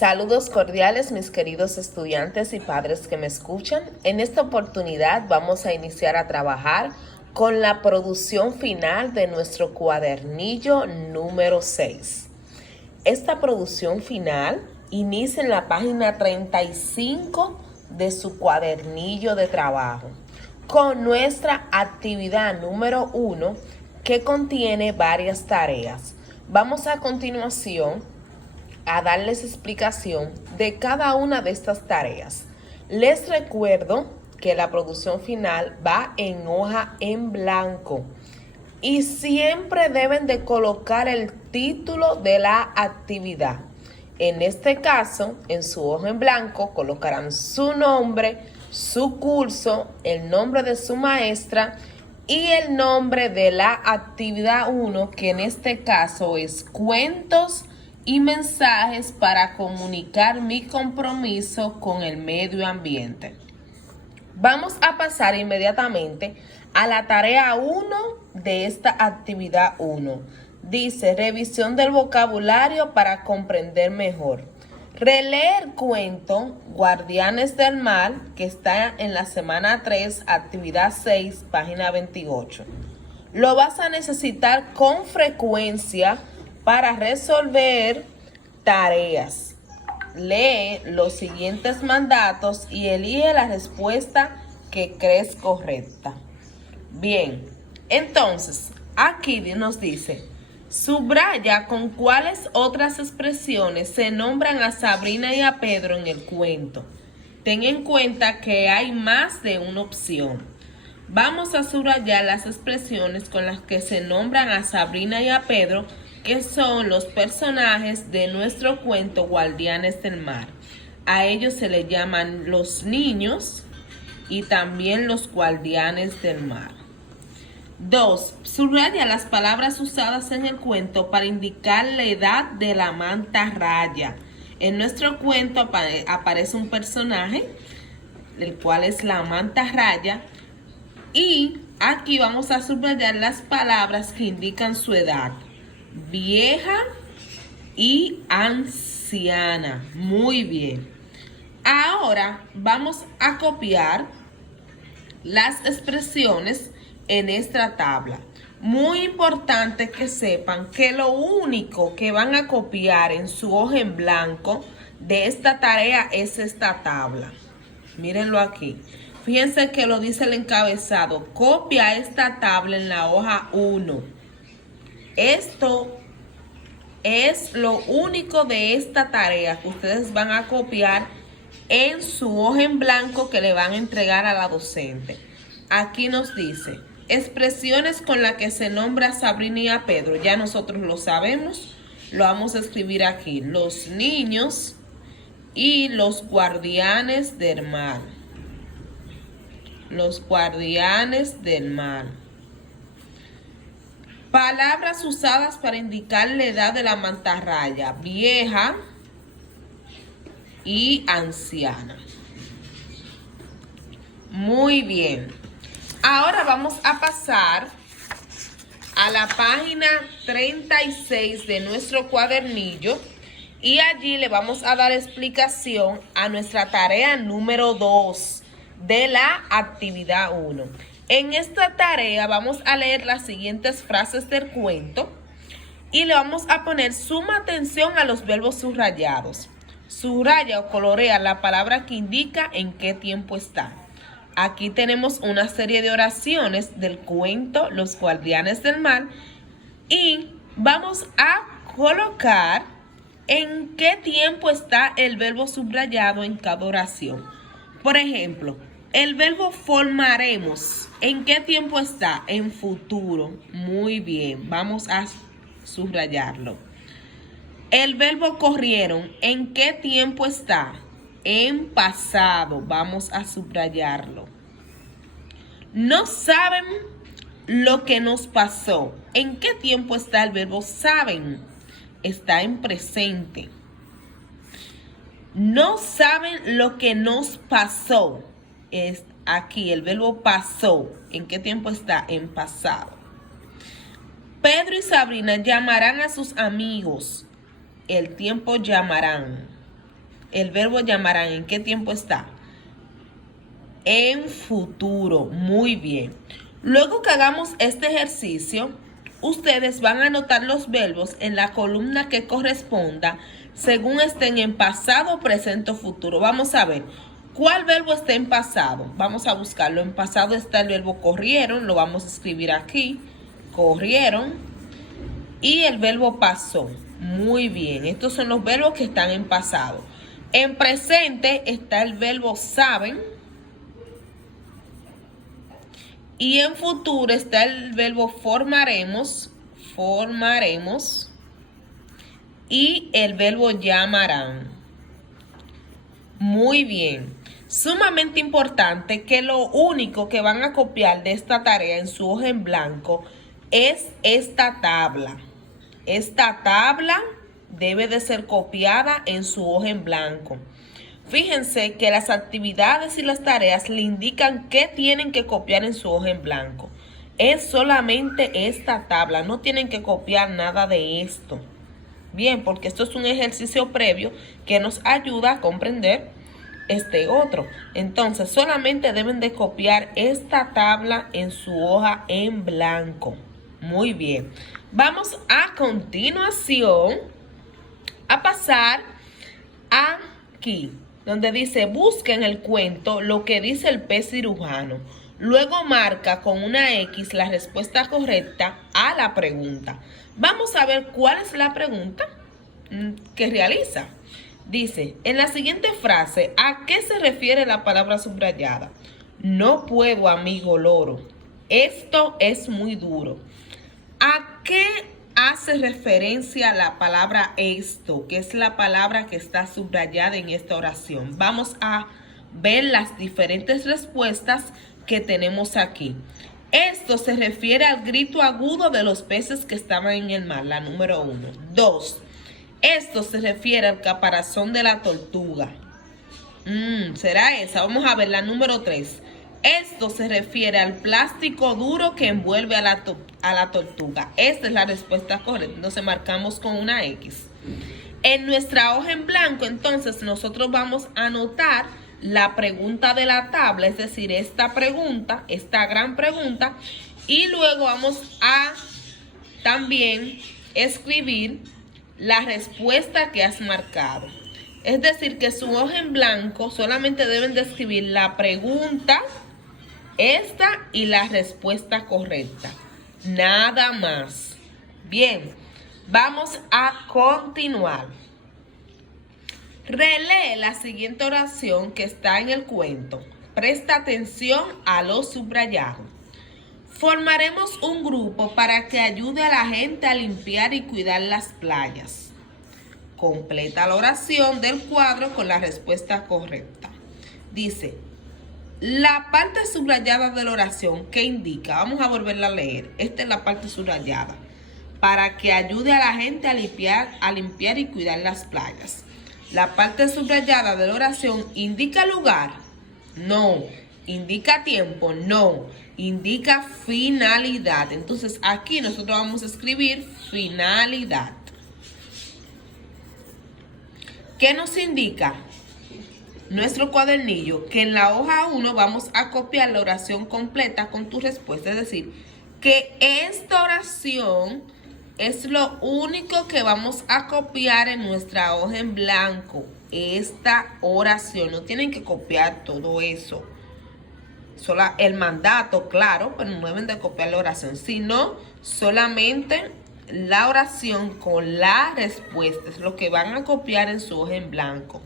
Saludos cordiales, mis queridos estudiantes y padres que me escuchan. En esta oportunidad vamos a iniciar a trabajar con la producción final de nuestro cuadernillo número 6. Esta producción final inicia en la página 35 de su cuadernillo de trabajo con nuestra actividad número 1 que contiene varias tareas. Vamos a continuación a darles explicación de cada una de estas tareas. Les recuerdo que la producción final va en hoja en blanco y siempre deben de colocar el título de la actividad. En este caso, en su hoja en blanco colocarán su nombre, su curso, el nombre de su maestra y el nombre de la actividad 1, que en este caso es cuentos y mensajes para comunicar mi compromiso con el medio ambiente. Vamos a pasar inmediatamente a la tarea 1 de esta actividad 1. Dice, revisión del vocabulario para comprender mejor. Relee el cuento Guardianes del Mar, que está en la semana 3, actividad 6, página 28. Lo vas a necesitar con frecuencia para resolver tareas. Lee los siguientes mandatos y elige la respuesta que crees correcta. Bien, entonces, aquí nos dice, subraya con cuáles otras expresiones se nombran a Sabrina y a Pedro en el cuento. Ten en cuenta que hay más de una opción. Vamos a subrayar las expresiones con las que se nombran a Sabrina y a Pedro, que son los personajes de nuestro cuento Guardianes del Mar. A ellos se les llaman los niños y también los guardianes del mar. 2. Subraya las palabras usadas en el cuento para indicar la edad de la mantarraya. En nuestro cuento aparece un personaje, el cual es la mantarraya, y aquí vamos a subrayar las palabras que indican su edad. Vieja y anciana. Muy bien. Ahora vamos a copiar las expresiones en esta tabla. Muy importante que sepan que lo único que van a copiar en su hoja en blanco de esta tarea es esta tabla. Mírenlo aquí. Fíjense que lo dice el encabezado. Copia esta tabla en la hoja 1. Esto es lo único de esta tarea que ustedes van a copiar en su hoja en blanco que le van a entregar a la docente. Aquí nos dice, expresiones con las que se nombra a Sabrina y a Pedro. Ya nosotros lo sabemos, lo vamos a escribir aquí. Los niños y los guardianes del mar. Los guardianes del mar. Palabras usadas para indicar la edad de la mantarraya. Vieja y anciana. Muy bien. Ahora vamos a pasar a la página 36 de nuestro cuadernillo y allí le vamos a dar explicación a nuestra tarea número 2 de la actividad 1. En esta tarea vamos a leer las siguientes frases del cuento y le vamos a poner suma atención a los verbos subrayados. Subraya o colorea la palabra que indica en qué tiempo está. Aquí tenemos una serie de oraciones del cuento Los Guardianes del Mar y vamos a colocar en qué tiempo está el verbo subrayado en cada oración. Por ejemplo, el verbo formaremos, ¿en qué tiempo está? En futuro. Muy bien, vamos a subrayarlo. El verbo corrieron, ¿en qué tiempo está? En pasado, vamos a subrayarlo. No saben lo que nos pasó. ¿En qué tiempo está el verbo saben? Está en presente. No saben lo que nos pasó. Es aquí el verbo pasó. ¿En qué tiempo está? En pasado. Pedro y Sabrina llamarán a sus amigos. El tiempo llamarán. El verbo llamarán, ¿en qué tiempo está? En futuro. Muy bien. Luego que hagamos este ejercicio, ustedes van a anotar los verbos en la columna que corresponda según estén en pasado, presente o futuro. Vamos a ver. ¿Cuál verbo está en pasado? Vamos a buscarlo. En pasado está el verbo corrieron, lo vamos a escribir aquí. Corrieron. Y el verbo pasó. Muy bien. Estos son los verbos que están en pasado. En presente está el verbo saben. Y en futuro está el verbo formaremos. Formaremos. Y el verbo llamarán. Muy bien. Sumamente importante que lo único que van a copiar de esta tarea en su hoja en blanco es esta tabla. Esta tabla debe de ser copiada en su hoja en blanco. Fíjense que las actividades y las tareas le indican qué tienen que copiar en su hoja en blanco. Es solamente esta tabla, no tienen que copiar nada de esto. Bien, porque esto es un ejercicio previo que nos ayuda a comprender este otro. Entonces, solamente deben de copiar esta tabla en su hoja en blanco. Muy bien. Vamos a continuación a pasar aquí, donde dice busca en el cuento lo que dice el pez cirujano. Luego marca con una X la respuesta correcta a la pregunta. Vamos a ver cuál es la pregunta que realiza. Dice, en la siguiente frase, ¿a qué se refiere la palabra subrayada? No puedo, amigo loro. Esto es muy duro. ¿A qué hace referencia la palabra esto, que es la palabra que está subrayada en esta oración? Vamos a ver las diferentes respuestas que tenemos aquí. Esto se refiere al grito agudo de los peces que estaban en el mar, la número 1. 2. Esto se refiere al caparazón de la tortuga. ¿Será esa? Vamos a ver la número 3. Esto se refiere al plástico duro que envuelve a la tortuga. Esta es la respuesta correcta. Entonces marcamos con una X. En nuestra hoja en blanco, entonces, nosotros vamos a anotar la pregunta de la tabla, es decir, esta pregunta, esta gran pregunta, y luego vamos a también escribir la respuesta que has marcado. Es decir, que su hoja en blanco solamente deben de escribir la pregunta, esta y la respuesta correcta. Nada más. Bien, vamos a continuar. Relee la siguiente oración que está en el cuento. Presta atención a lo subrayado. Formaremos un grupo para que ayude a la gente a limpiar y cuidar las playas. Completa la oración del cuadro con la respuesta correcta. Dice, la parte subrayada de la oración, ¿qué indica? Vamos a volverla a leer. Esta es la parte subrayada. Para que ayude a la gente a limpiar y cuidar las playas. La parte subrayada de la oración indica lugar. No. Indica tiempo. No. Indica finalidad. Entonces aquí nosotros vamos a escribir finalidad. ¿Qué nos indica nuestro cuadernillo? Que en la hoja 1 vamos a copiar la oración completa con tu respuesta. Es decir, que esta oración es lo único que vamos a copiar en nuestra hoja en blanco. Esta oración. No tienen que copiar todo eso. Solo el mandato, claro, pero no deben de copiar la oración. Sino solamente la oración con la respuesta. Es lo que van a copiar en su hoja en blanco.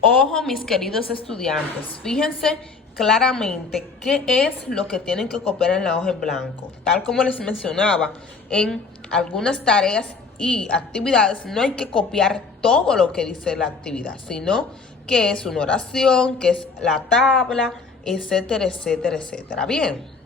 Ojo, mis queridos estudiantes. Fíjense claramente qué es lo que tienen que copiar en la hoja en blanco. Tal como les mencionaba, en algunas tareas y actividades no hay que copiar todo lo que dice la actividad, sino que es una oración, que es la tabla, etcétera, etcétera, etcétera. Bien.